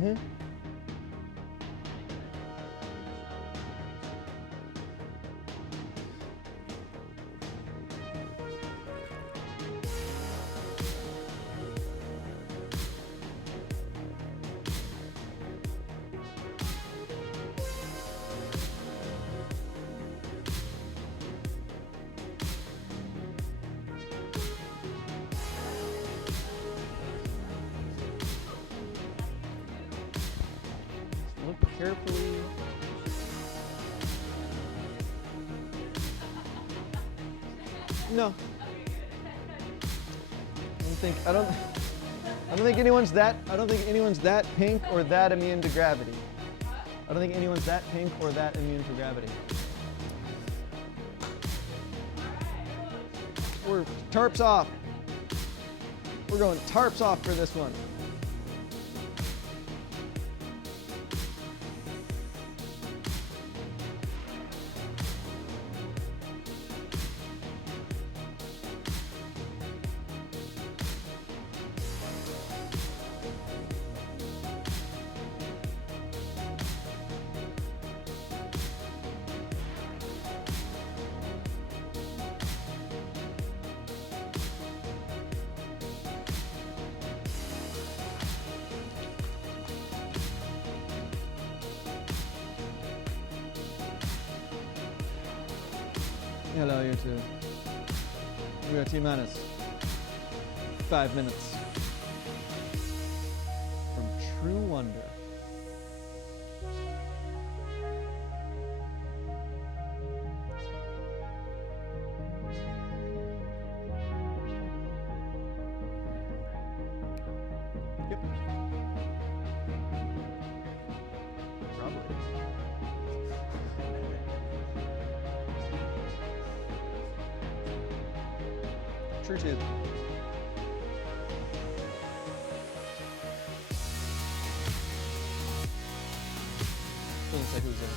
Mm-hmm. Look carefully. No. I don't think anyone's that pink or that immune to gravity. I don't think anyone's that pink or that immune to gravity. We're tarps off. We're going tarps off for this one. Hello, you two. We are T-minus 5 minutes from true wonder. Yep. Probably. True too. Doesn't say who's in.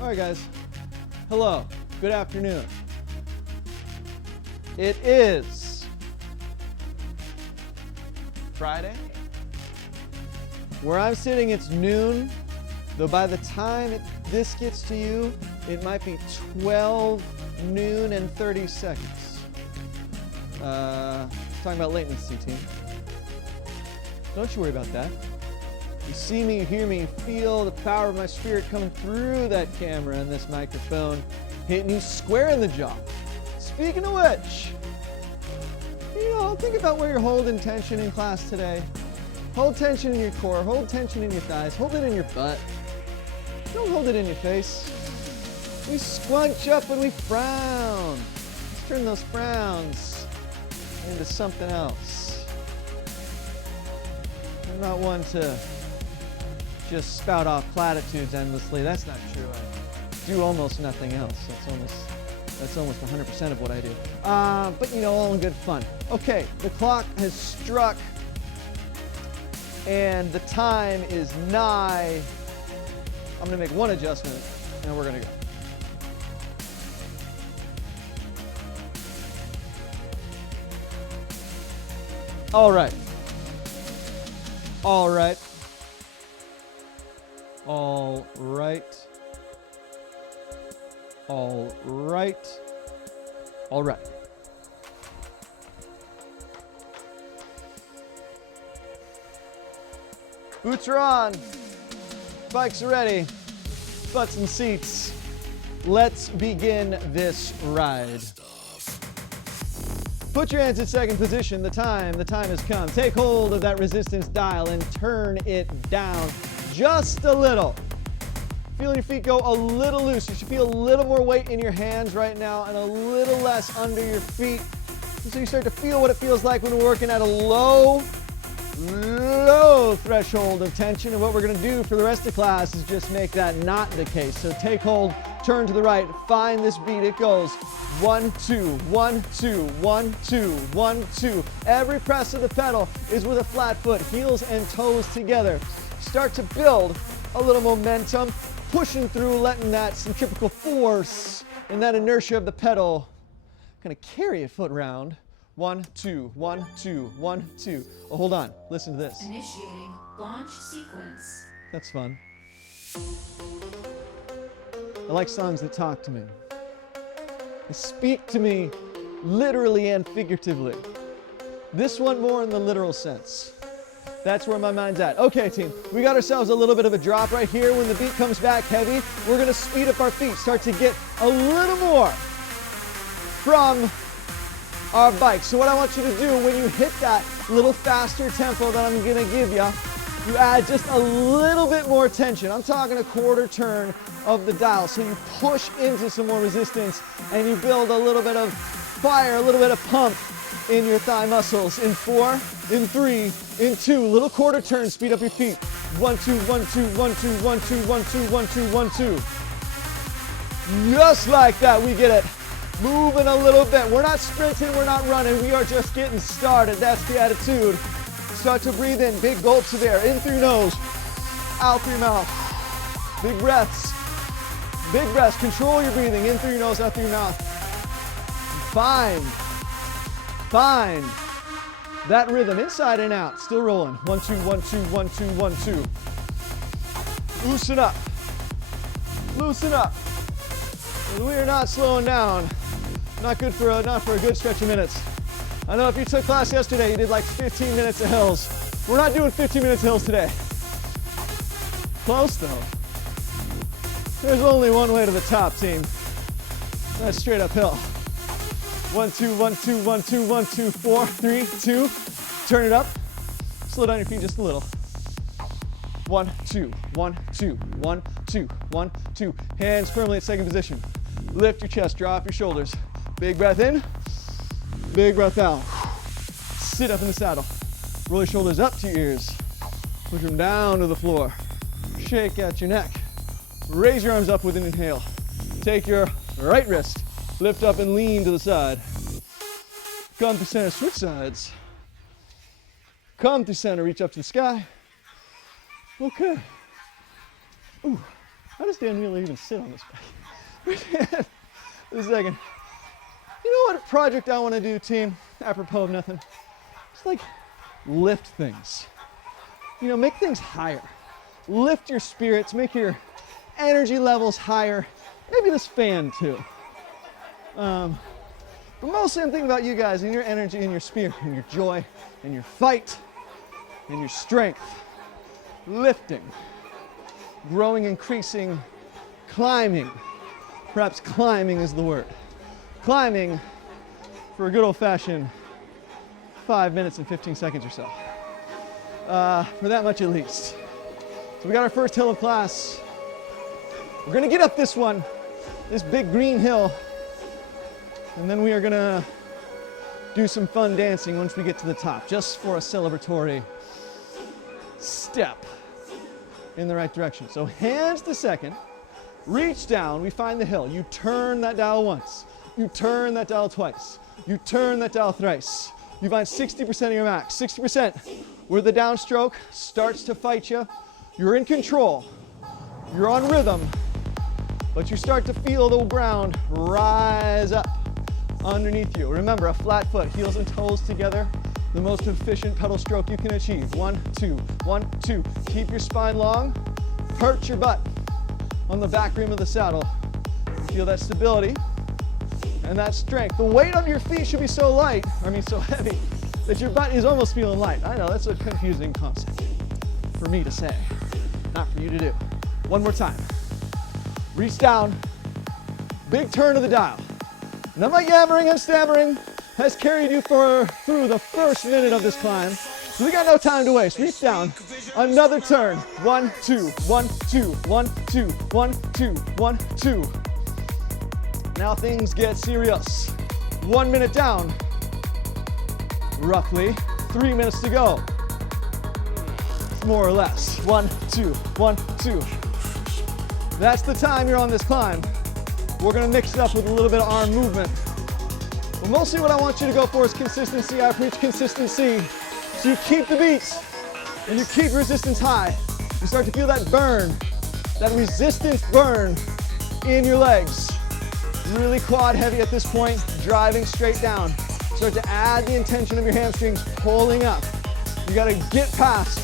All right, guys. Hello. Good afternoon. It is Friday. Where I'm sitting, it's noon. Though by the time this gets to you, it might be 12 noon and 30 seconds. Talking about latency, team. Don't you worry about that. You see me, you hear me, you feel the power of my spirit coming through that camera and this microphone, hitting you square in the jaw. Speaking of which, think about where you're holding tension in class today. Hold tension in your core, hold tension in your thighs, hold it in your butt. Don't hold it in your face. We squunch up when we frown. Let's turn those frowns into something else. I'm not one to just spout off platitudes endlessly. That's not true. I do almost nothing else. That's almost 100% of what I do. But all in good fun. Okay, the clock has struck and the time is nigh. I'm gonna make one adjustment and we're gonna go. All right. All right. All right. All right. All right. Boots are on. Bikes are ready. Butts and seats. Let's begin this ride. Put your hands in second position. The time has come. Take hold of that resistance dial and turn it down just a little. Feeling your feet go a little loose. You should feel a little more weight in your hands right now and a little less under your feet. And so you start to feel what it feels like when we're working at a low threshold of tension. And what we're going to do for the rest of class is just make that not the case. So take hold, turn to the right, find this beat. It goes 1, 2, 1, 2, 1, 2, 1, 2. Every press of the pedal is with a flat foot, heels and toes together. Start to build a little momentum, pushing through, letting that centrifugal force and that inertia of the pedal kind of carry a foot round. 1, 2, 1, 2, 1, 2. Oh, hold on. Listen to this. Initiating launch sequence. That's fun. I like songs that talk to me. They speak to me literally and figuratively. This one more in the literal sense. That's where my mind's at. Okay, team, we got ourselves a little bit of a drop right here. When the beat comes back heavy, we're gonna speed up our feet, start to get a little more from our bike. So what I want you to do when you hit that little faster tempo that I'm gonna give you, you add just a little bit more tension. I'm talking a quarter turn of the dial. So you push into some more resistance and you build a little bit of fire, a little bit of pump in your thigh muscles. In 4, in 3, in 2, little quarter turn, speed up your feet. 1, 2, 1, 2, 1, 2, 1, 2, 1, 2, 1, 2, 1, 2. Just like that, we get it. Moving a little bit. We're not sprinting, we're not running, we are just getting started. That's the attitude. Start to breathe in, big gulps of air, in through your nose, out through your mouth. Big breaths. Big breaths. Control your breathing, in through your nose, out through your mouth. Find that rhythm, inside and out, still rolling. 1, 2, 1, 2, 1, 2, 1, 2. Loosen up. Loosen up. We are not slowing down. Not for a good stretch of minutes. I know if you took class yesterday, you did like 15 minutes of hills. We're not doing 15 minutes of hills today. Close though. There's only one way to the top, team. That's straight uphill. 1, 2, 1, 2, 1, 2, 1, 2, 4, 3, 2. Turn it up. Slow down your feet just a little. 1, 2, 1, 2, 1, 2, 1, 2. Hands firmly at second position. Lift your chest, drop your shoulders. Big breath in, big breath out. Sit up in the saddle. Roll your shoulders up to your ears. Push them down to the floor. Shake out your neck. Raise your arms up with an inhale. Take your right wrist, lift up and lean to the side. Come to center, switch sides. Come to center, reach up to the sky. Okay. Ooh, How does Dan Wheeler even sit on this bike? A second. You know what project I want to do, team? Apropos of nothing. Just like lift things. You know, make things higher. Lift your spirits, make your energy levels higher. Maybe this fan too. But mostly I'm thinking about you guys and your energy and your spirit and your joy and your fight and your strength. Lifting, growing, increasing, climbing. Perhaps climbing is the word. Climbing for a good old-fashioned 5 minutes and 15 seconds or so. For that much at least. So we got our first hill of class. We're gonna get up this one, this big green hill, and then we are gonna do some fun dancing once we get to the top, just for a celebratory step in the right direction. So hands to second, reach down, we find the hill. You turn that dial once, you turn that dial twice, you turn that dial thrice. You find 60% of your max, 60% where the downstroke starts to fight you. You're in control, you're on rhythm, but you start to feel the ground rise up underneath you. Remember, a flat foot, heels and toes together, the most efficient pedal stroke you can achieve. 1, 2, 1, 2. Keep your spine long, perch your butt on the back rim of the saddle. Feel that stability and that strength. The weight of your feet should be so light, so heavy, that your butt is almost feeling light. I know, that's a confusing concept for me to say, not for you to do. One more time. Reach down, big turn of the dial. None of my yammering and stammering has carried you through the first minute of this climb. So we got no time to waste. Reach down, another turn. 1, 2, 1, 2, 1, 2, 1, 2, 1, 2. Now things get serious. 1 minute down, roughly 3 minutes to go. More or less. 1, 2, 1, 2. That's the time you're on this climb. We're gonna mix it up with a little bit of arm movement. But mostly what I want you to go for is consistency. I preach consistency. So you keep the beats and you keep resistance high. You start to feel that burn, that resistance burn in your legs. Really quad heavy at this point, driving straight down. Start to add the intention of your hamstrings pulling up. You gotta get past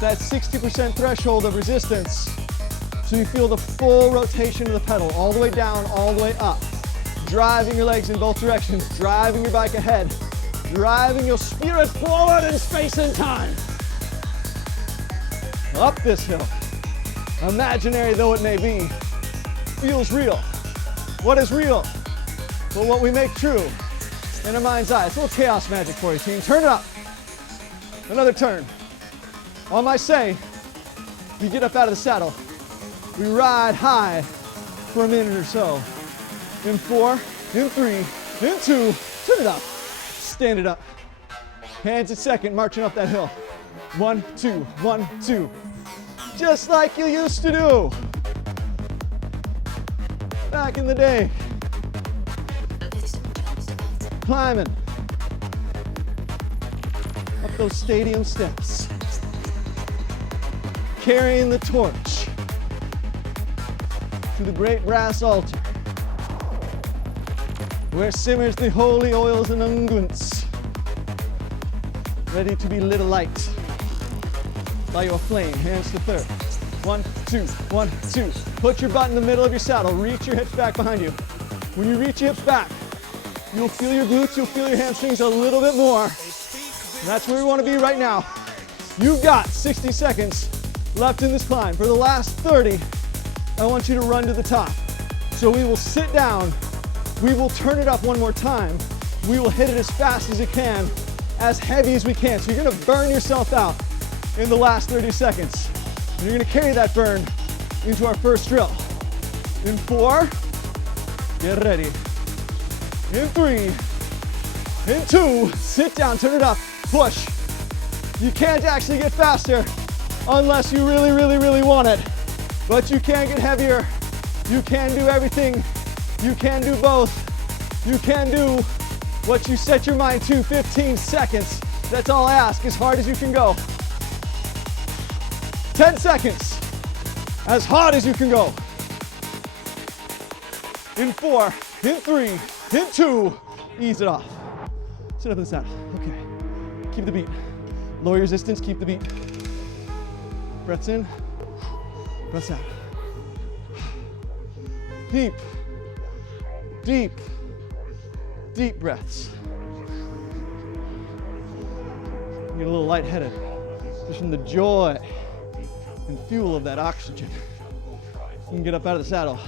that 60% threshold of resistance so you feel the full rotation of the pedal, all the way down, all the way up. Driving your legs in both directions, driving your bike ahead, driving your spirit forward in space and time. Up this hill, imaginary though it may be, feels real. What is real? Well, what we make true in our mind's eye. It's a little chaos magic for you, team. Turn it up. Another turn. On my say, you get up out of the saddle. We ride high for a minute or so. In 4, in 3, in 2, turn it up. Stand it up. Hands at second, marching up that hill. 1, 2, 1, 2. Just like you used to do back in the day. Climbing up those stadium steps. Carrying the torch to the great brass altar where simmers the holy oils and unguents, ready to be lit alight by your flame. Hands to third. 1, 2, 1, 2. Put your butt in the middle of your saddle. Reach your hips back behind you. When you reach your hips back, you'll feel your glutes, you'll feel your hamstrings a little bit more. And that's where we want to be right now. You've got 60 seconds left in this climb. For the last 30, I want you to run to the top. So we will sit down, we will turn it up one more time, we will hit it as fast as you can, as heavy as we can. So you're gonna burn yourself out in the last 30 seconds. And you're gonna carry that burn into our first drill. In 4, get ready. In 3, in 2, sit down, turn it up, push. You can't actually get faster unless you really, really, really want it. But you can get heavier. You can do everything. You can do both. You can do what you set your mind to. 15 seconds. That's all I ask, as hard as you can go. 10 seconds. as hard as you can go. In 4, in 3, in 2, ease it off. Sit up in the saddle, okay. Keep the beat. Lower your resistance, keep the beat. Breaths in, breaths out. Deep, deep, deep breaths. You get a little lightheaded just from the joy and fuel of that oxygen. You can get up out of the saddle.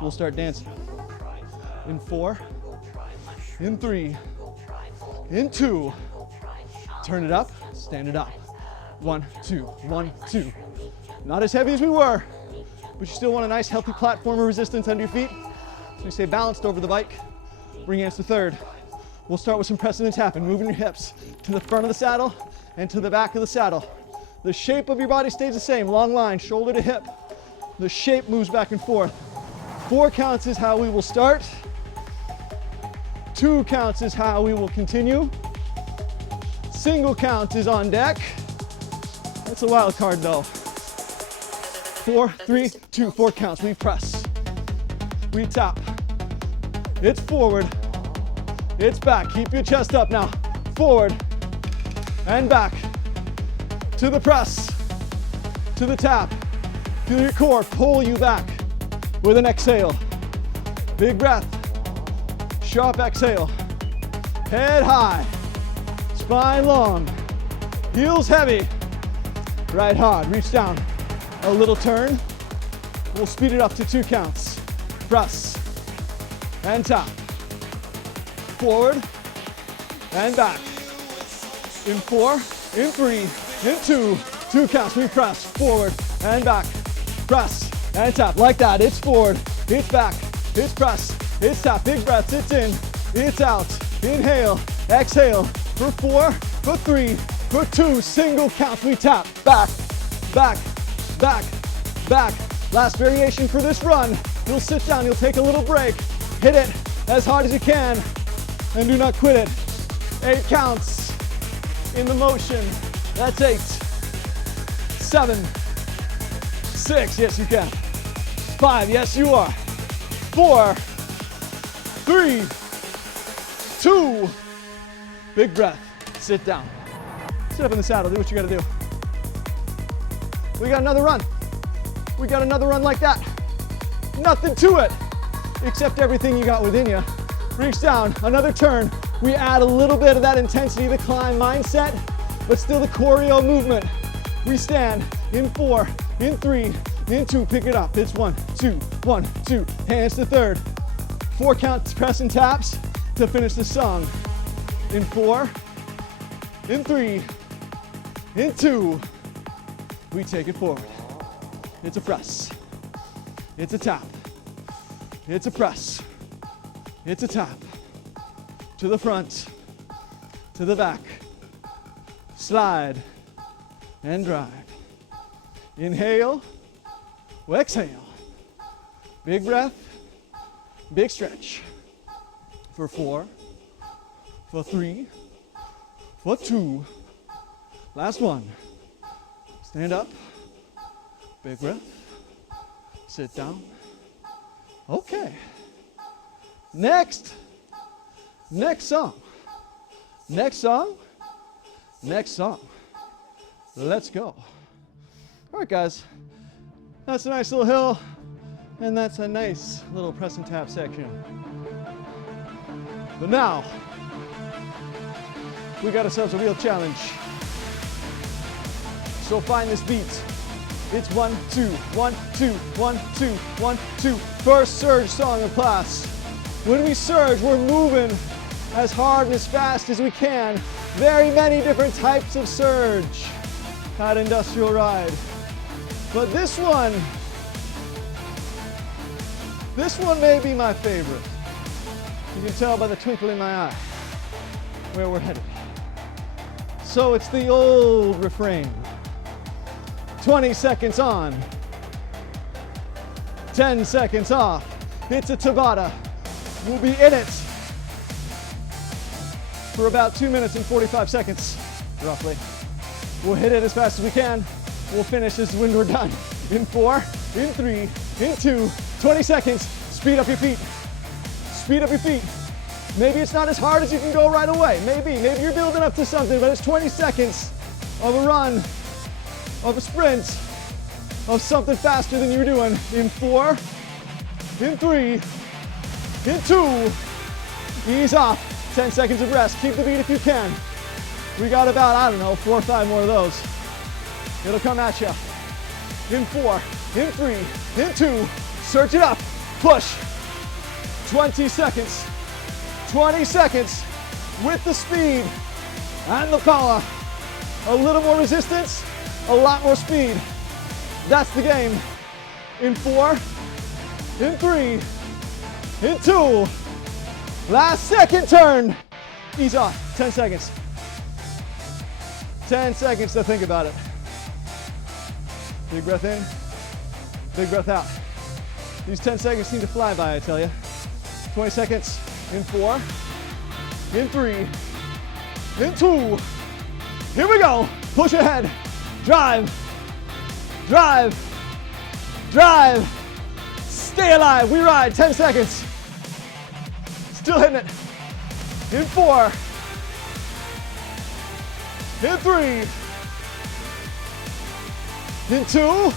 We'll start dancing. In 4, in 3, in 2, turn it up, stand it up. 1, 2, 1, 2. Not as heavy as we were, but you still want a nice healthy platform of resistance under your feet. So you stay balanced over the bike. Bring your hands to third. We'll start with some pressing and tapping, moving your hips to the front of the saddle and to the back of the saddle. The shape of your body stays the same, long line, shoulder to hip. The shape moves back and forth. 4 counts is how we will start. 2 counts is how we will continue. Single count is on deck. That's a wild card though. 4, 3, 2, 4 counts. We press. We tap. It's forward. It's back. Keep your chest up now. Forward and back. To the press. To the tap. Feel your core pull you back with an exhale. Big breath. Sharp exhale. Head high. Spine long. Heels heavy. Right hard. Reach down. A little turn. We'll speed it up to 2 counts. Press and tap. Forward and back. In 4, in 3, in 2, 2 counts. We press forward and back. Press and tap like that. It's forward, it's back, it's press, it's tap. Big breaths. It's in, it's out. Inhale, exhale. For 4, for 3, for 2. Single counts. We tap. Back, back, back, back. Last variation for this run. You'll sit down. You'll take a little break. Hit it as hard as you can. And do not quit it. 8 counts in the motion. That's 8, 7, 6, yes you can. 5, yes you are. 4, 3, 2, big breath. Sit down. Sit up in the saddle, do what you gotta do. We got another run. We got another run like that. Nothing to it, except everything you got within you. Reach down, another turn. We add a little bit of that intensity, the climb mindset, but still the choreo movement. We stand in 4, in 3, in 2, pick it up. It's 1, 2, 1, 2, hands to third. 4 counts, press and taps to finish the song. In 4, in 3, in 2, we take it forward. It's a press. It's a tap. It's a press. It's a tap. To the front, to the back. Slide and drive. Inhale, exhale. Big breath, big stretch. For 4, for 3, for 2. Last one. Stand up, big breath, sit down. Okay. Next song. Next song. Let's go. All right, guys. That's a nice little hill, and that's a nice little press and tap section. But now, we got ourselves a real challenge. So find this beat. It's 1, 2, 1, 2, 1, 2, 1, 2. First surge song of class. When we surge, we're moving as hard and as fast as we can. Very many different types of surge at Industrial Ride. But this one may be my favorite. You can tell by the twinkle in my eye where we're headed. So it's the old refrain. 20 seconds on, 10 seconds off. It's a Tabata. We'll be in it for about 2 minutes and 45 seconds, roughly. We'll hit it as fast as we can. We'll finish as when we're done. in 4, in 3, in 2, 20 seconds. Speed up your feet. Speed up your feet. Maybe it's not as hard as you can go right away. Maybe you're building up to something, but it's 20 seconds of a run, of a sprint, of something faster than you were doing. In 4, in 3, in 2, ease off. 10 seconds of rest. Keep the beat if you can. We got about, I don't know, 4 or 5 more of those. It'll come at you. In 4, in 3, in 2, search it up, push. 20 seconds. 20 seconds with the speed and the power. A little more resistance, a lot more speed. That's the game. In 4, in 3, in 2. Last second turn. Ease off. 10 seconds. 10 seconds to think about it. Big breath in, big breath out. These 10 seconds seem to fly by, I tell you. 20 seconds. In 4, in 3, in 2. Here we go. Push ahead. Drive, drive, drive. Stay alive. We ride. 10 seconds. Still hitting it. In 4, in 3, in 2.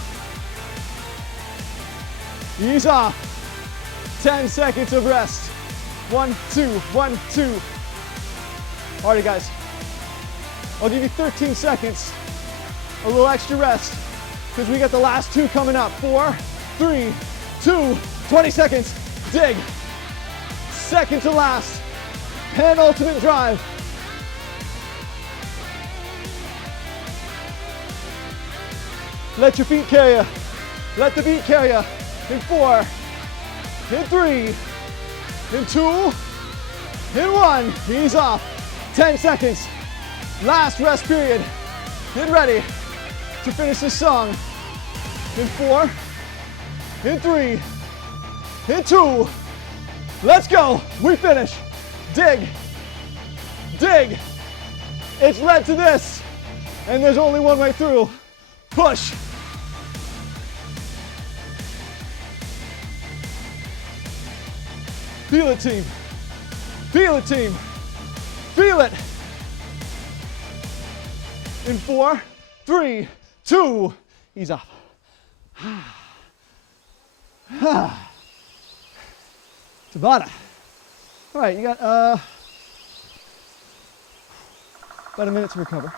Ease off. 10 seconds of rest. 1, 2, 1, 2. Alrighty, guys. I'll give you 13 seconds. A little extra rest because we got the last 2 coming up. 4, 3, 2, 20 seconds. Dig. Second to last. Penultimate drive. Let your feet carry you. Let the beat carry you. In 4, in 3, in 2, in 1. Ease off. 10 seconds. Last rest period. Get ready to finish this song. In 4, in 3, in 2. Let's go. We finish. Dig. Dig. It's led to this. And there's only one way through. Push. Feel it, team. Feel it, team. Feel it. In 4, 3, 2. Ease off. Tabata. All right, you got about a minute to recover.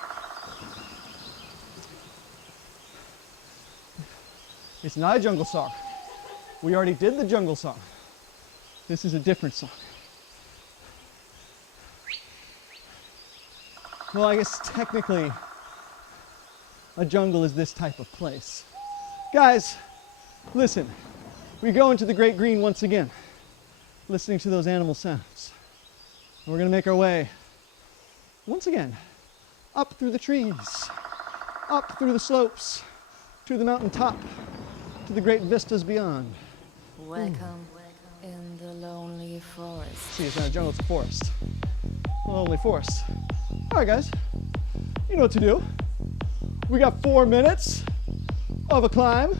It's not a jungle song. We already did the jungle song. This is a different song. Well, I guess technically a jungle is this type of place. Guys, listen, we go into the great green once again, listening to those animal sounds. And we're gonna make our way, once again, up through the trees, up through the slopes, to the mountain top, to the great vistas beyond. Welcome in the lonely forest. See, it's not a jungle, it's a forest. A lonely forest. All right, guys, you know what to do. We got 4 minutes of a climb.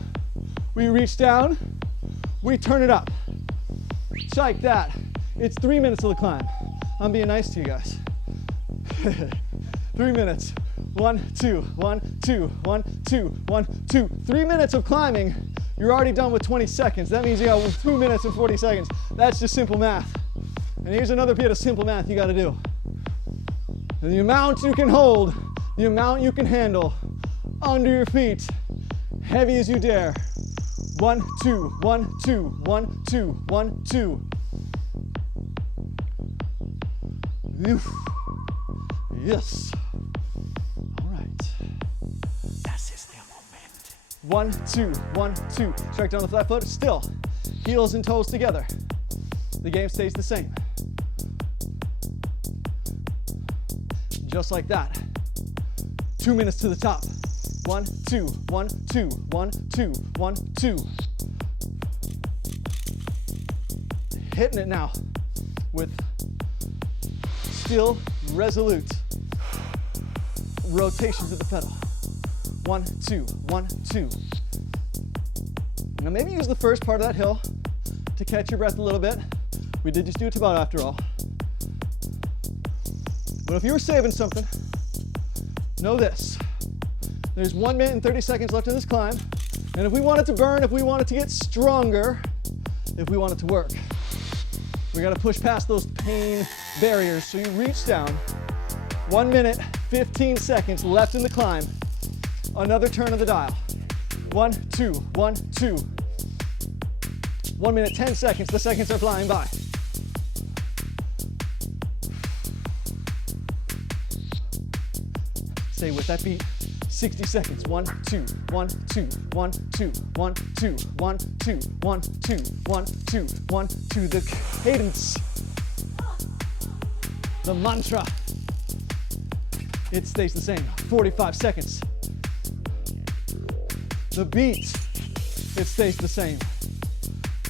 We reach down, we turn it up. Psych that. It's 3 minutes of the climb. I'm being nice to you guys. 3 minutes. 1, 2, 1, 2, 1, 2, 1, 2. 3 minutes of climbing. You're already done with 20 seconds. That means you got 2 minutes and 40 seconds. That's just simple math. And here's another bit of simple math you gotta do. The amount you can hold, the amount you can handle, under your feet, heavy as you dare. 1, 2, 1, 2, 1, 2, 1, 2. Oof. Yes. All right. Das ist der Moment. 1, 2, 1, 2. Strike down the flat foot. Still. Heels and toes together. The game stays the same. Just like that. 2 minutes to the top. 1, 2, 1, 2, 1, 2, 1, 2. Hitting it now with still resolute rotations of the pedal. 1, 2, 1, 2. Now maybe use the first part of that hill to catch your breath a little bit. We did just do a Tabata after all. But if you were saving something, know this. There's 1 minute and 30 seconds left in this climb. And if we want it to burn, if we want it to get stronger, if we want it to work, we gotta push past those pain barriers. So you reach down, 1 minute, 15 seconds left in the climb. Another turn of the dial. 1, 2, 1, 2. 1 minute, 10 seconds, the seconds are flying by. Stay with that beat. 60 seconds. 1, 2, 1, 2, 1, 2, 1, 2, 1, 2, 1, 2, 1, 2, 1, 2. The cadence, the mantra, it stays the same. 45 seconds. The beat, it stays the same.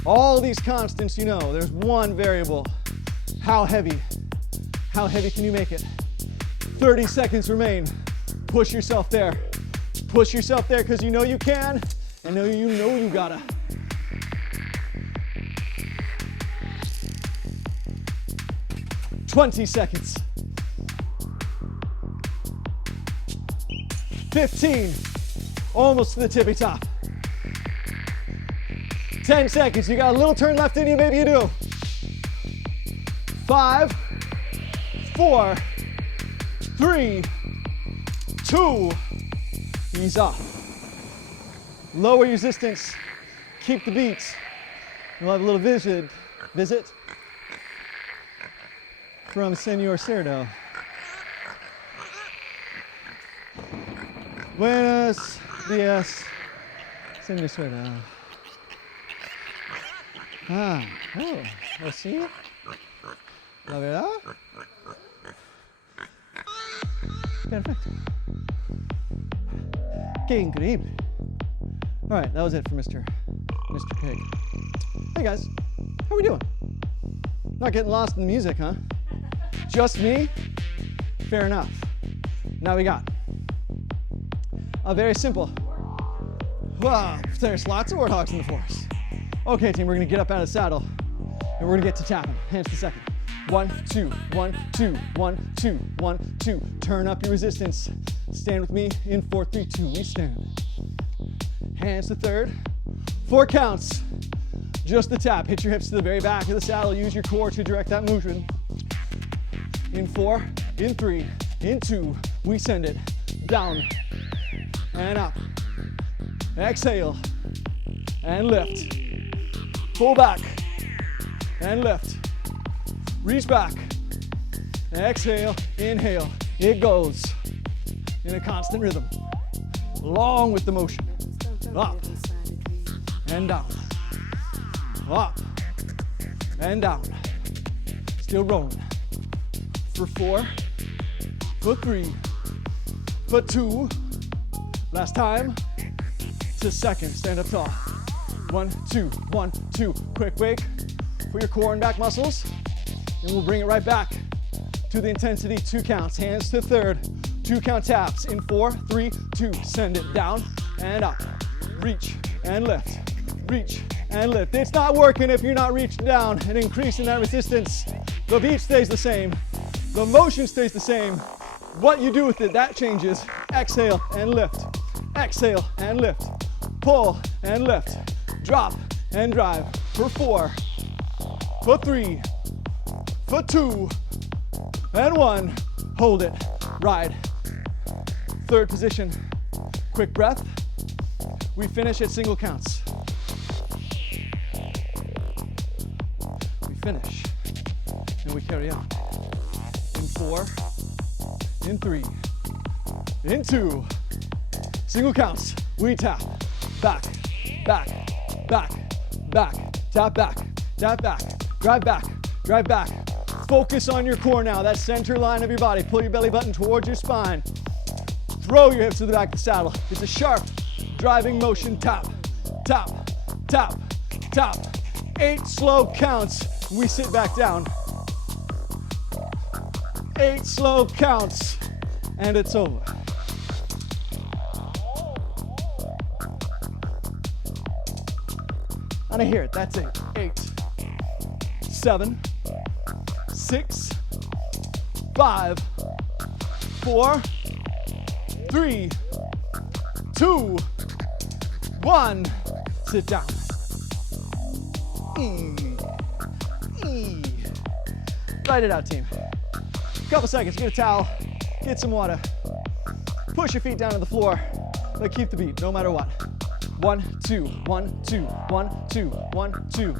All these constants, you know, there's one variable. How heavy? How heavy can you make it? 30 seconds remain. Push yourself there. Push yourself there because you know you can, and you know you gotta. "20 seconds. 15. Almost to the tippy top. 10 seconds. You got a little turn left in you, maybe you do. 5, 4, 3, 2, ease off. Lower your resistance, keep the beats. We'll have a little visit from Señor Cerdo. Buenos días, Señor Cerdo. ¿Sí? La verdad? Perfecto. Qué increíble. All right, that was it for Mr. Pig. Hey guys, how we doing? Not getting lost in the music, huh? Just me? Fair enough. Now we got a very simple. Wow, there's lots of warthogs in the forest. Okay, team, we're gonna get up out of the saddle and we're gonna get to tapping. Hands to second. 1, 2, 1, 2, 1, 2, 1, 2. Turn up your resistance. Stand with me in 4, 3, 2. We stand. Hands to third. 4 counts. Just the tap. Hit your hips to the very back of the saddle. Use your core to direct that motion. In 4, in 3, in 2. We send it down and up. Exhale and lift. Pull back and lift. Reach back. Exhale, inhale. It goes in a constant rhythm, along with the motion. Up and down. Up and down. Still rolling. For 4, for 3, for 2. Last time. To second. Stand up tall. 1, 2, 1, 2. Quick wake for your core and back muscles. And we'll bring it right back to the intensity. 2 counts. Hands to third. 2 count taps. In 4, 3, 2. Send it down and up. Reach and lift. Reach and lift. It's not working if you're not reaching down and increasing that resistance. The beat stays the same. The motion stays the same. What you do with it, that changes. Exhale and lift. Exhale and lift. Pull and lift. Drop and drive. For 4, for 3, for 2, and 1. Hold it. Ride. Third position. Quick breath. We finish at single counts. We finish and we carry on. In 4, in 3, in 2. Single counts. We tap. Back, back, back, back. Tap back, tap back. Drive back, drive back. Focus on your core now, that center line of your body. Pull your belly button towards your spine. Throw your hips to the back of the saddle. It's a sharp, driving motion. Tap, tap, tap, tap. 8 slow counts. We sit back down. 8 slow counts, and it's over. And I hear it. That's it. 8, 7, 6, 5, 4, 3, 2, 1. Sit down. Write it out, team. Couple seconds. Get a towel. Get some water. Push your feet down to the floor, but keep the beat no matter what. 1, 2, 1, 2, 1, 2, 1, 2.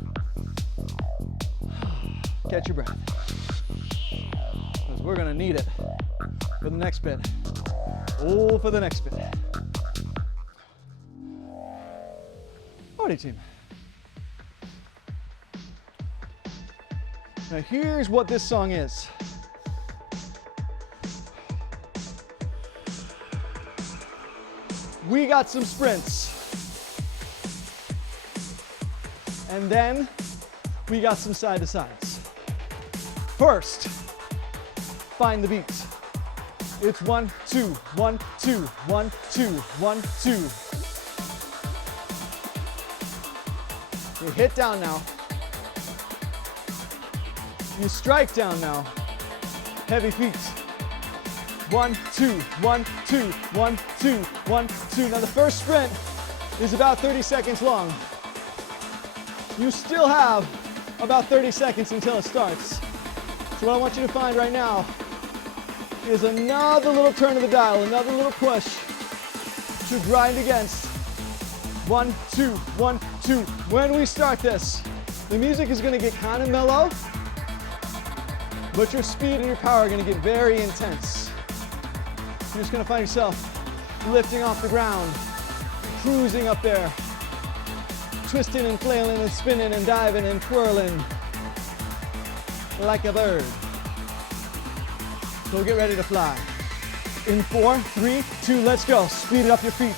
Catch your breath, because we're gonna need it for the next bit. Oh, for the next bit. Alrighty, team. Now here's what this song is. We got some sprints. And then we got some side to sides. First, find the beats. It's 1, 2, 1, 2, 1, 2, 1, 2. You hit down now. You strike down now. Heavy feet. 1, 2, 1, 2, 1, 2, 1, 2. Now the first sprint is about 30 seconds long. You still have about 30 seconds until it starts. So what I want you to find right now is another little turn of the dial, another little push to grind against. 1, 2, 1, 2. When we start this, the music is going to get kind of mellow, but your speed and your power are going to get very intense. You're just going to find yourself lifting off the ground, cruising up there, twisting and flailing and spinning and diving and twirling like a bird. So get ready to fly. In 4, 3, 2, let's go. Speed it up your feet.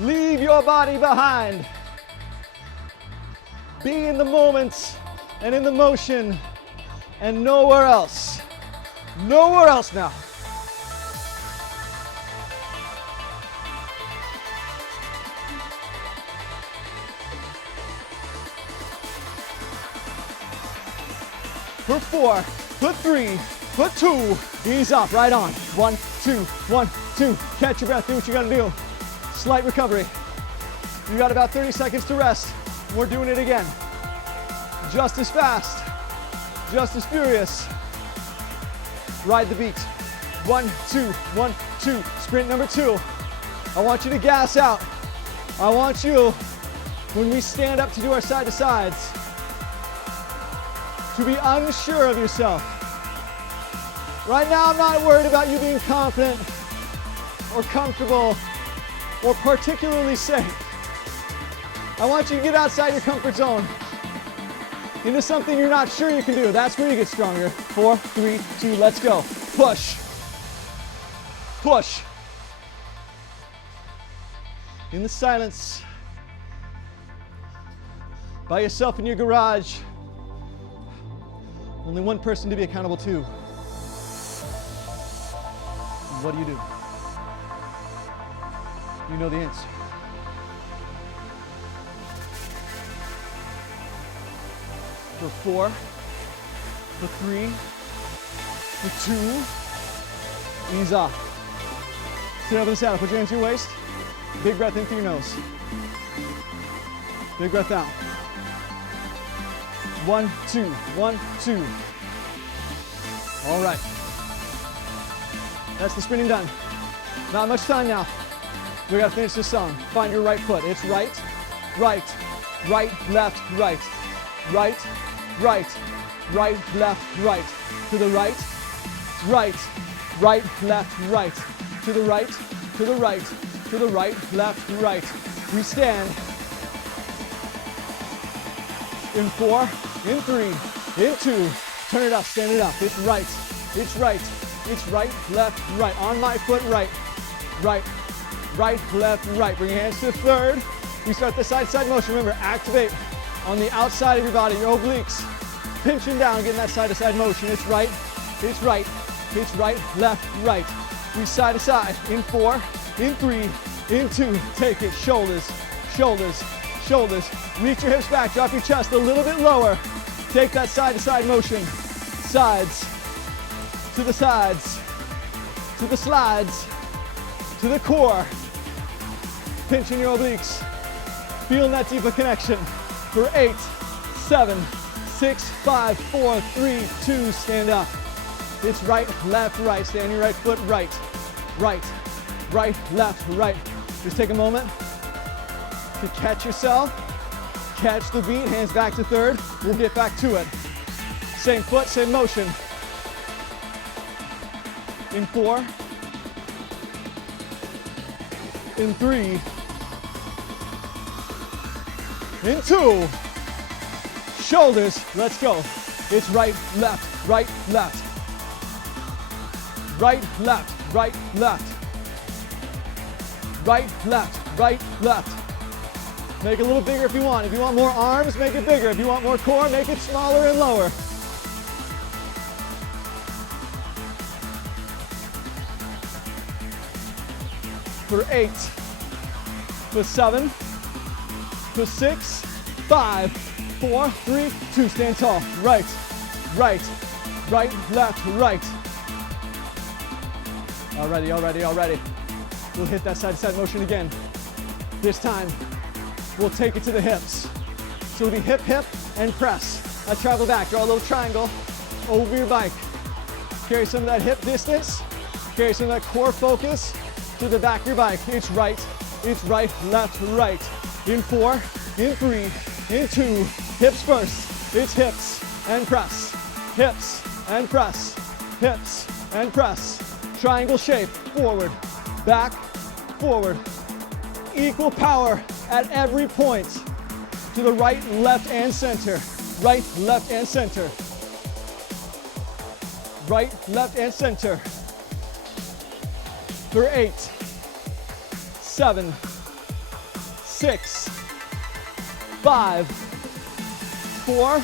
Leave your body behind. Be in the moment and in the motion and nowhere else. Nowhere else now. For 4, for 3, for 2, ease up, right on. 1, 2, 1, 2, catch your breath, do what you gotta do. Slight recovery. You got about 30 seconds to rest. We're doing it again. Just as fast, just as furious. Ride the beat. 1, 2, 1, 2. Sprint number 2. I want you to gas out. I want you, when we stand up to do our side to sides, to be unsure of yourself. Right now, I'm not worried about you being confident or comfortable or particularly safe. I want you to get outside your comfort zone into something you're not sure you can do. That's where you get stronger. 4, 3, 2, let's go. Push. Push. In the silence, by yourself in your garage, only one person to be accountable to. What do? You know the answer. For 4, for 3, for 2, ease off. Sit up in the saddle, put your hands to your waist. Big breath in through your nose. Big breath out. 1, 2, 1, 2. All right. That's the sprinting done. Not much time now. We gotta finish this song. Find your right foot. It's right, right, right, left, right, right, right, right, left, right. To the right, right, right, left, right. To the right, to the right, to the right, left, right. We stand. In 4, in 3, in 2. Turn it up, stand it up. It's right, it's right, it's right, left, right. On my foot, right, right, right, left, right. Bring your hands to the third. We start the side-to-side motion. Remember, activate on the outside of your body, your obliques. Pinching down, getting that side-to-side motion. It's right, it's right, it's right, left, right. We side to side. In 4, in 3, in 2. Take it. Shoulders, shoulders, shoulders. Reach your hips back, drop your chest a little bit lower. Take that side-to-side motion. Sides, to the sides, to the slides, to the core. Pinching your obliques. Feeling that deeper connection. For 8, 7, 6, 5, 4, 3, 2, stand up. It's right, left, right. Stay on your right foot, right, right, right, left, right. Just take a moment to catch yourself, catch the beat, hands back to third. We'll get back to it. Same foot, same motion. In 4, in 3, in 2, shoulders, let's go. It's right, left, right, left. Right, left, right, left. Right, left, right, left. Make it a little bigger if you want. If you want more arms, make it bigger. If you want more core, make it smaller and lower. For 8, for 7, for 6, 5, 4, 3, 2, stand tall. Right, right, right, left, right. Already, already, already. We'll hit that side-to-side motion again. This time, we'll take it to the hips. So it'll be hip, hip, and press. I travel back, draw a little triangle over your bike. Carry some of that hip distance, carry some of that core focus to the back of your bike. It's right, left, right. In 4, in 3, in 2, hips first. It's hips and press, hips and press, hips and press. Triangle shape, forward, back, forward. Equal power at every point to the right, left, and center. Right, left, and center. Right, left, and center. For 8, 7, 6, 5, 4,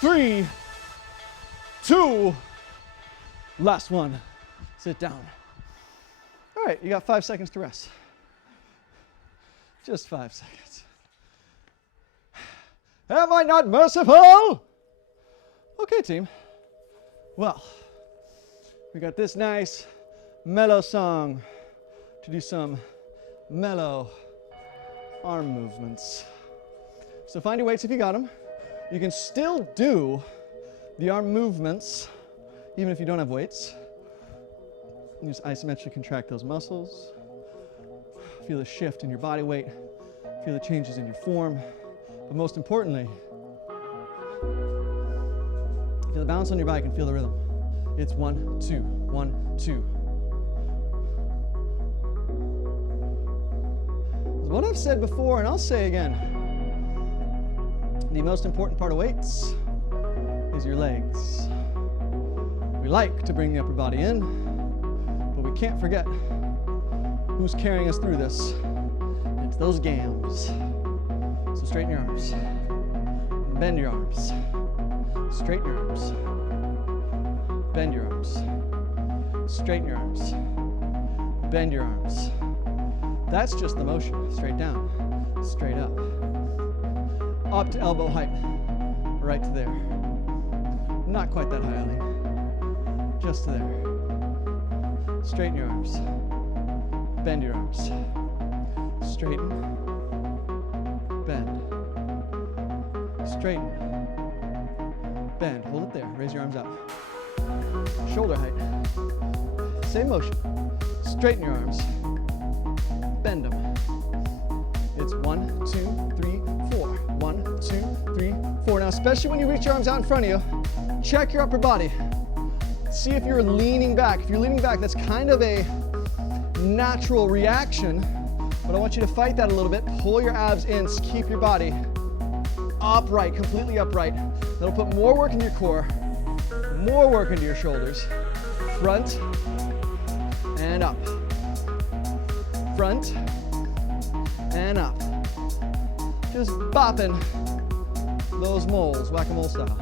3, 2, last one. Sit down. All right, you got 5 seconds to rest. Just 5 seconds. Am I not merciful? Okay, team. Well, we got this nice mellow song to do some mellow arm movements. So find your weights if you got them. You can still do the arm movements even if you don't have weights. You just isometric contract those muscles. Feel the shift in your body weight. Feel the changes in your form. But most importantly, feel the balance on your bike and feel the rhythm. It's 1, 2, 1, 2. What I've said before, and I'll say again, the most important part of weights is your legs. We like to bring the upper body in, but we can't forget who's carrying us through this. It's those gams. So straighten your arms. Bend your arms. Straighten your arms. Bend your arms. Straighten your arms. Bend your arms. That's just the motion. Straight down, straight up. Up to elbow height. Right to there. Not quite that high, Eileen. Just to there. Straighten your arms. Bend your arms. Straighten. Bend. Straighten. Bend. Hold it there. Raise your arms up. Shoulder height. Same motion. Straighten your arms. Bend them. It's 1, 2, 3, 4. 1, 2, 3, 4. Now, especially when you reach your arms out in front of you, check your upper body. See if you're leaning back. If you're leaning back, that's kind of a natural reaction, but I want you to fight that a little bit. Pull your abs in, keep your body upright, completely upright. That'll put more work into your core, more work into your shoulders. Front and up. Front and up. Just bopping those moles, whack-a-mole style.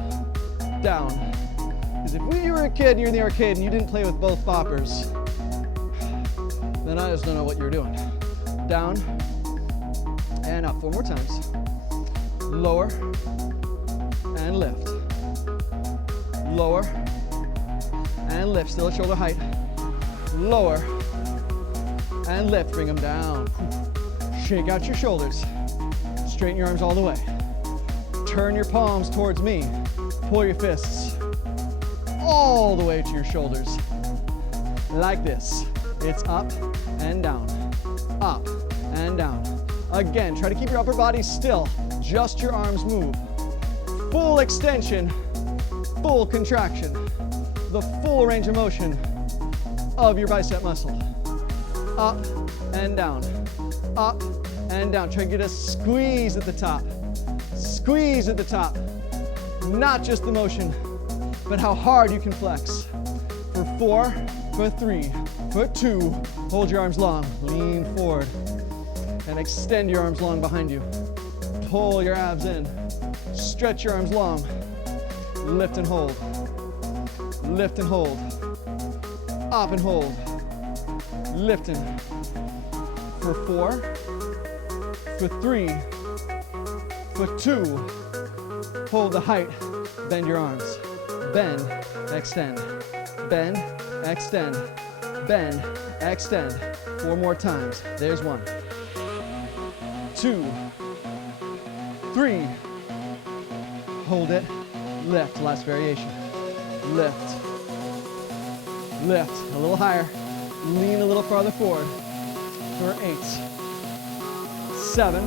Down. Because if you were a kid and you're in the arcade and you didn't play with both boppers, then I just don't know what you're doing. Down, And up, 4 more times. Lower and lift. Lower and lift, still at shoulder height. Lower and lift, bring them down. Shake out your shoulders. Straighten your arms all the way. Turn your palms towards me. Pull your fists all the way to your shoulders. Like this. It's up and down, up and down. Again, try to keep your upper body still. Just your arms move. Full extension, full contraction. The full range of motion of your bicep muscle. Up and down, up and down. Try to get a squeeze at the top. Squeeze at the top. Not just the motion, but how hard you can flex. For 4, for 3, for 2. Hold your arms long, lean forward, and extend your arms long behind you. Pull your abs in. Stretch your arms long. Lift and hold. Lift and hold. Up and hold. Lifting. For 4, for 3, for 2. Hold the height. Bend your arms. Bend, extend. Bend, extend. Bend, extend. 4 more times. There's 1. 2, 3. Hold it. Lift. Last variation. Lift. Lift. A little higher. Lean a little farther forward. For 8, 7,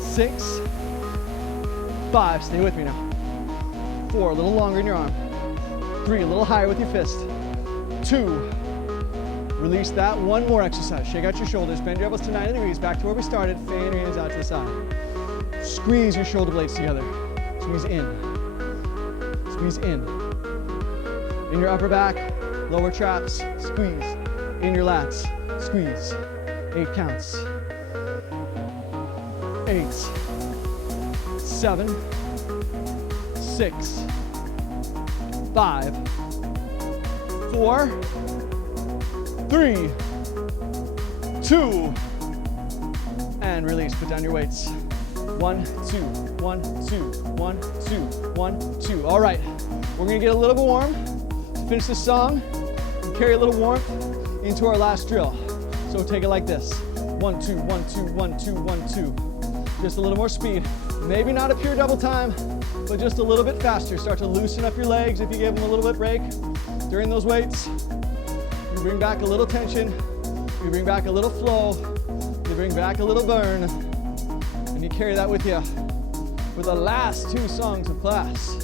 6, 5. Stay with me now. 4. A little longer in your arm. 3. A little higher with your fist. 2. Release that. 1 more exercise. Shake out your shoulders. Bend your elbows to 90 degrees. Back to where we started. Fan your hands out to the side. Squeeze your shoulder blades together. Squeeze in. Squeeze in. In your upper back, lower traps, squeeze. In your lats, squeeze. 8 counts. 8, 7, 6, 5, 4, 3, 2, and release. Put down your weights. 1, 2, 1, 2, 1, 2, 1, 2. All right, we're gonna get a little bit warm to finish this song and carry a little warmth into our last drill. So take it like this. 1, 2, 1, 2, 1, 2, 1, 2. Just a little more speed. Maybe not a pure double time, but just a little bit faster. Start to loosen up your legs if you gave them a little bit break during those weights. You bring back a little tension. You bring back a little flow. You bring back a little burn. And you carry that with you for the last 2 songs of class.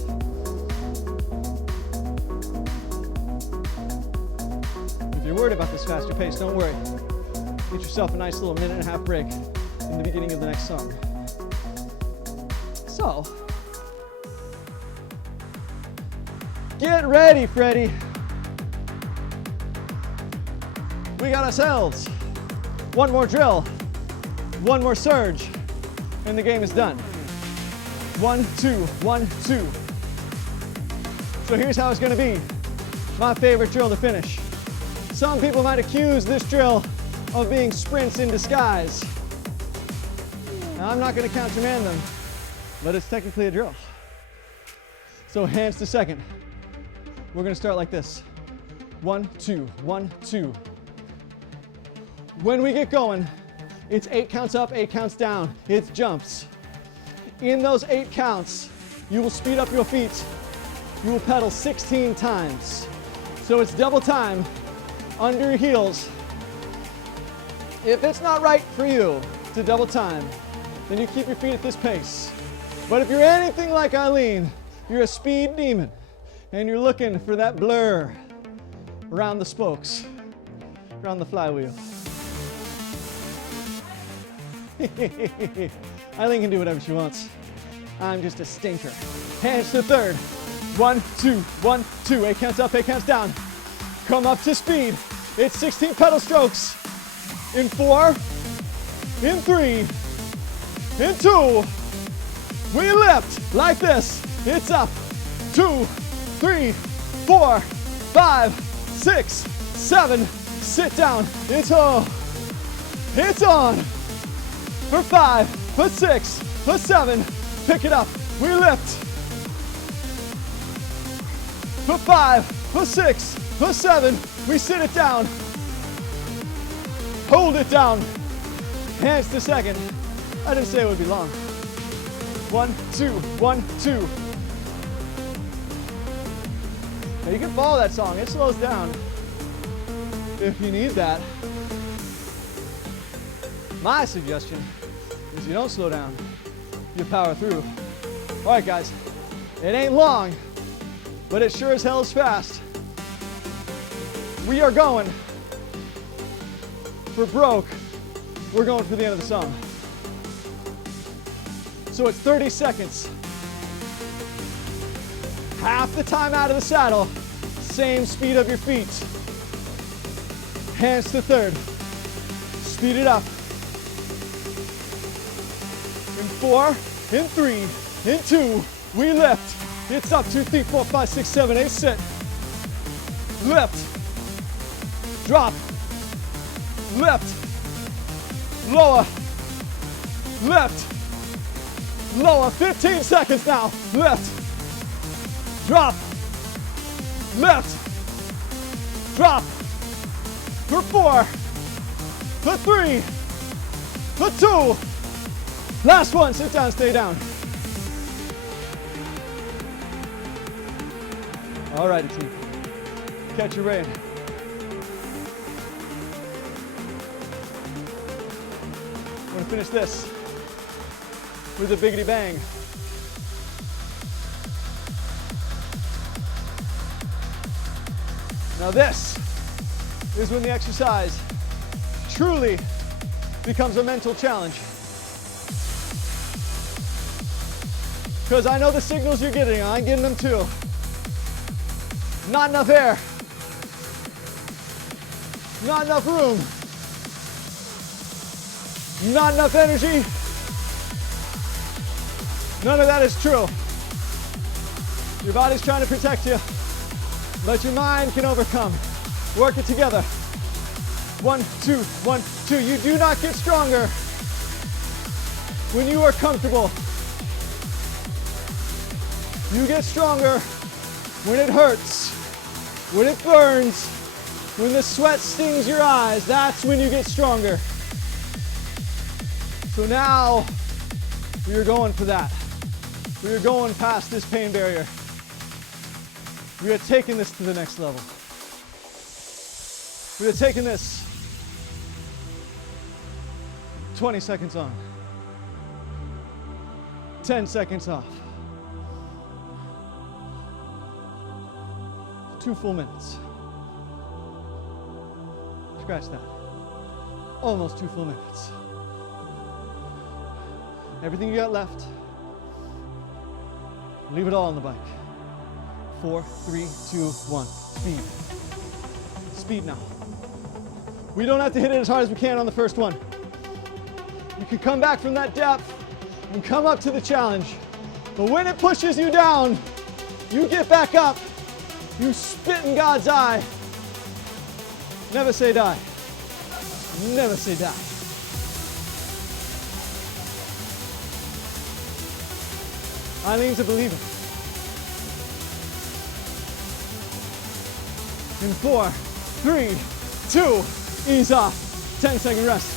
If you're worried about this faster pace, don't worry. Get yourself a nice little 1.5-minute break in the beginning of the next song. So, get ready, Freddie. We got ourselves 1 more drill, 1 more surge, and the game is done. 1, 2, 1, 2. So here's how it's gonna be. My favorite drill to finish. Some people might accuse this drill of being sprints in disguise. Now I'm not gonna countermand them, but it's technically a drill. So hands to second. We're gonna start like this. 1, 2, 1, 2. When we get going, it's 8 counts up, 8 counts down. It's jumps. In those 8 counts, you will speed up your feet. You will pedal 16 times. So it's double time under your heels. If it's not right for you to double time, then you keep your feet at this pace. But if you're anything like Eileen, you're a speed demon, and you're looking for that blur around the spokes, around the flywheel. Eileen can do whatever she wants. I'm just a stinker. Hands to third. 1, 2, 1, 2. 8 counts up, 8 counts down. Come up to speed. It's 16 pedal strokes. In 4, in 3, in 2. We lift like this. It's up. 2, 3, 4, 5, 6, 7. Sit down. It's on. It's on. for 5, for 6, for 7. Pick it up. We lift. For 5, for 6, for 7. We sit it down. Hold it down. Hands to second. I didn't say it would be long. 1, 2, 1, 2. Now you can follow that song. It slows down if you need that. My suggestion is you don't slow down. You power through. All right, guys. It ain't long, but it sure as hell is fast. We are going for broke. We're going for the end of the song. So it's 30 seconds. Half the time out of the saddle, same speed of your feet. Hands to third. Speed it up. In 4, in 3, in 2, we lift. It's up, 2, 3, 4, 5, 6, 7, 8, sit. Lift. Drop. Lift. Lower. Lift. Lower. 15 seconds now. Lift. Drop. Lift. Drop. For 4. For 3. For 2. Last one. Sit down, stay down. All righty, team. Catch your rein. I'm gonna finish this with a biggity bang. Now this is when the exercise truly becomes a mental challenge. Because I know the signals you're getting, I'm getting them too. Not enough air. Not enough room. Not enough energy. None of that is true. Your body's trying to protect you, but your mind can overcome. Work it together. 1, 2, 1, 2. You do not get stronger when you are comfortable. You get stronger when it hurts, when it burns, when the sweat stings your eyes. That's when you get stronger. So now we are going for that. We are going past this pain barrier. We are taking this to the next level. We are taking this 20 seconds on, 10 seconds off, 2 full minutes. Scratch that. Almost 2 full minutes. Everything you got left, leave it all on the bike. 4, 3, 2, 1. Speed. Speed now. We don't have to hit it as hard as we can on the first one. You can come back from that depth and come up to the challenge. But when it pushes you down, you get back up. You spit in God's eye. Never say die. Never say die. Eileen's a believer. In 4, 3, 2, ease off. 10-second rest.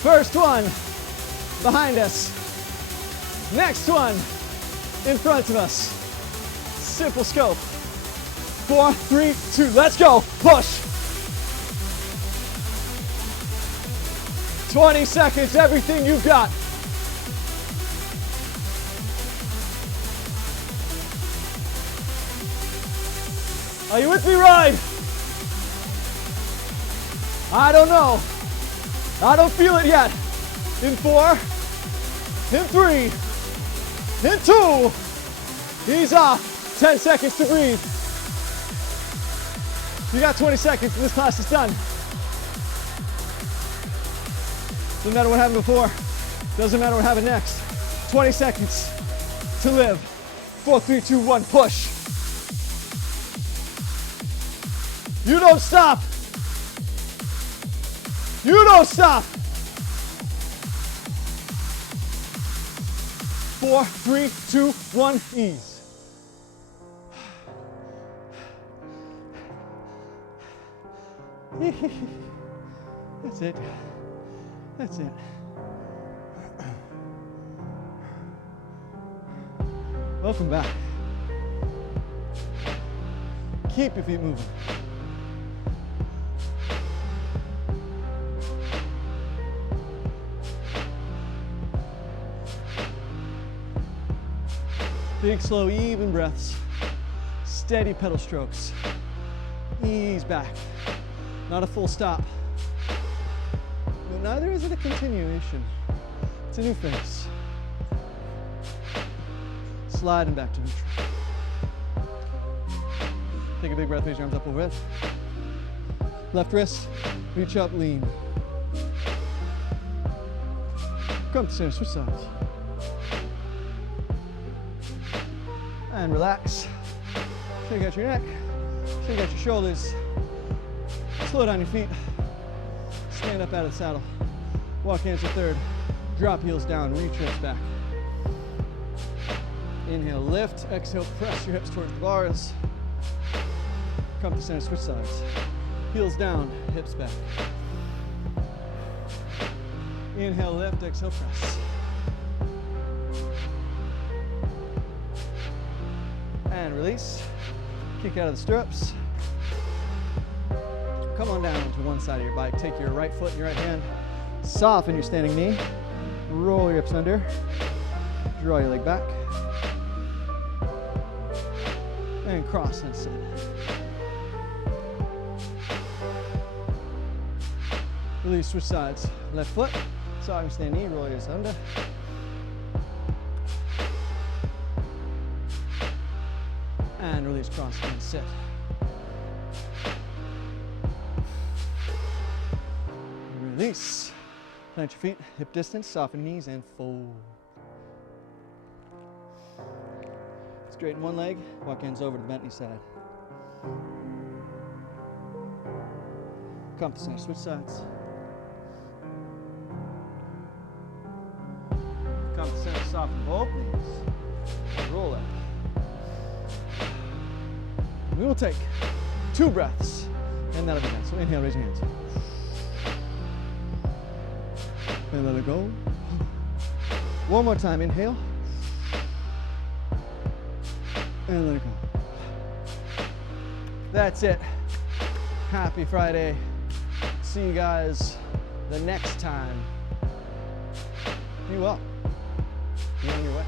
First one behind us. Next one in front of us. Simple scope. 4, 3, 2, let's go. Push. 20 seconds, everything you've got. Are you with me, Ryan? I don't know. I don't feel it yet. In 4, in 3, in 2. Ease off. 10 seconds to breathe. You got 20 seconds and this class is done. Doesn't matter what happened before. Doesn't matter what happened next. 20 seconds to live. 4, 3, 2, 1, push. You don't stop. You don't stop. 4, 3, 2, 1, ease. That's it. That's it. Welcome back. Keep your feet moving. Big, slow, even breaths. Steady pedal strokes. Ease back. Not a full stop. But neither is it a continuation. It's a new phase. Sliding back to neutral. Take a big breath, raise your arms up overhead. Left wrist, reach up, lean. Come to center, switch sides. And relax. Shake out your neck, shake out your shoulders. Slow down your feet. Stand up out of the saddle. Walk hands to third. Drop heels down, reach hips back. Inhale, lift. Exhale, press your hips towards the bars. Come to center, switch sides. Heels down, hips back. Inhale, lift. Exhale, press. And release. Kick out of the stirrups. Come on down to one side of your bike. Take your right foot in your right hand. Soften your standing knee. Roll your hips under. Draw your leg back. And cross and sit. Release, switch sides. Left foot. Soften your standing knee. Roll your hips under. And release, cross and sit. Release. Plant your feet, hip distance, soften knees, and fold. Straighten one leg, walk hands over to the bent knee side. Come to center, switch sides. Come to center, soften both knees. Roll up. We will take 2 breaths, and that'll be done. So inhale, raise your hands. And let it go. One more time, inhale. And let it go. That's it. Happy Friday. See you guys the next time. Be well. Be on your way.